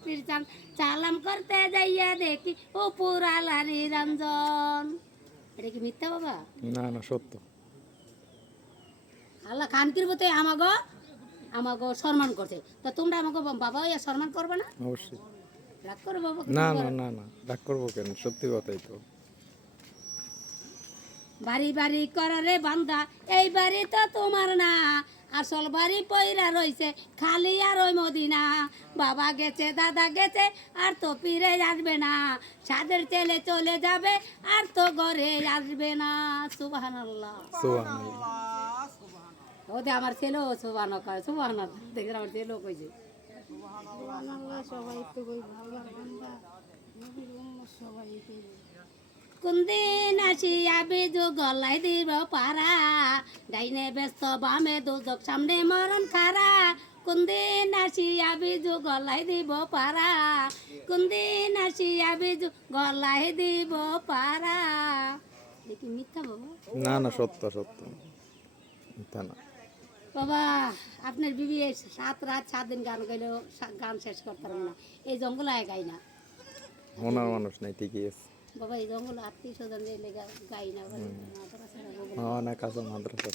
রাত্রির চান চালাম করতে যাইয়া দেখি ও পুরালারি রঞ্জন। এটা কি মিথ্যা বাবা? না না সত্য। আল্লাহ খানকির মতো আমাগো সম্মান করছে, তা তোমরা আমাকে বাবা ইয়া সম্মান করবে না? অবশ্যই। রাগ করো বাবা? না না না না রাগ করবো কেন, সত্যি কথাই তো। বাড়ি বাড়ি করারে বান্দা এই বাড়ি তো তোমার না, আসল বাড়ি পয়রা রইছে খালি আর ওই মদিনা। বাবা গেছে দাদা গেছে আর তো ফিরে আসবে না, সাদের ছেলে চলে যাবে আর তো ঘরে আসবে না। সুবহানাল্লাহ। সুবহানাল্লাহ। ওদের আমার ছেলেও সুবহানাল্লাহ কয়, সুবহানাল্লাহ দেখেন আমার ছেলেও কইছে সুবহানাল্লাহ। সবাই তো কই ভালো বান্দা নবীর উম্মত সবাই কই। কোনদিন আসিয়া বিজু গলাই দিব পারা, ডাইনে ব্যস্ত বামে দুজক সামনে মরণ খারা। কোনদিন আসিয়া বিজু গলাই দিব পারা, কোনদিন আসিয়া বিজু গলাই দিব পারা। দেখি মিথ্যা বাবা? না না সত্য সত্য, মিথ্যা না। বাবা আপনার বিবি 7 রাত 7 দিন গান গাইলেও গান শেষ করতে পারবো না, এই জঙ্গলে গাই না। ওনার মানুষ নাই, ঠিকই আছে। বাবা এই জঙ্গল আত্মীয় স্বজন গাই না, না কাছে মাদ্রাসা।